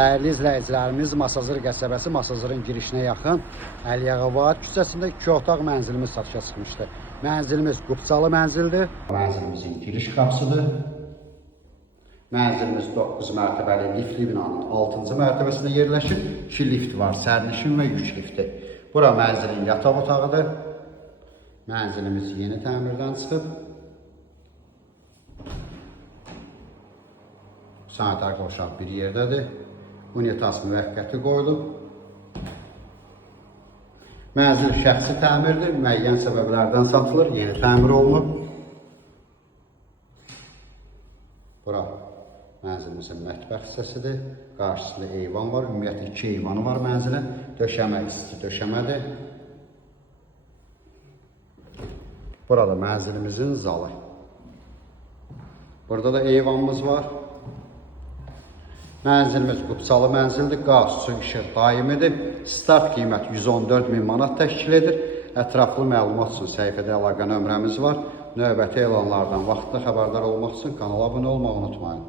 Dəyərli izləyicilərimiz, Masazır qəsəbəsi, Masazırın girişinə yaxın Əliyağavat küçəsində 2 otaq mənzilimiz satışa çıxmışdı. Mənzilimiz Qubçalı mənzildir. Mənzilimizin giriş qapısıdır. Mənzilimiz 9 mərtəbəli liftli binanın 6-cı mərtəbəsində yerləşir. 2 lift var, sərnişin və yük lifti. Bura mənzilin yataq otağıdır. Mənzilimiz yeni təmirdən çıxıb. Sanitar qovşaq bir yerdədir. Unitas müvəqqəti qoyulub. Mənzil şəxsi təmirdir, müəyyən səbəblərdən satılır, yeni təmir olunub. Bura mənzilimizin mətbəx hissəsidir. Qarşısında eyvan var, ümumiyyətlə 2 eyvanı var mənzilin. Döşəmə isti döşəmədir. Burada mənzilimizin zalı. Burada da eyvanımız var. Mənzilimiz Qubçalı mənzildir, qaz, su, işıq daimidir. Start qiymət 114.000 manat təşkil edir. Ətraflı məlumat üçün səhifədə əlaqə nömrəmiz var. Növbəti elanlardan vaxtında xəbərdar olmaq üçün kanala abunə olmağı unutmayın.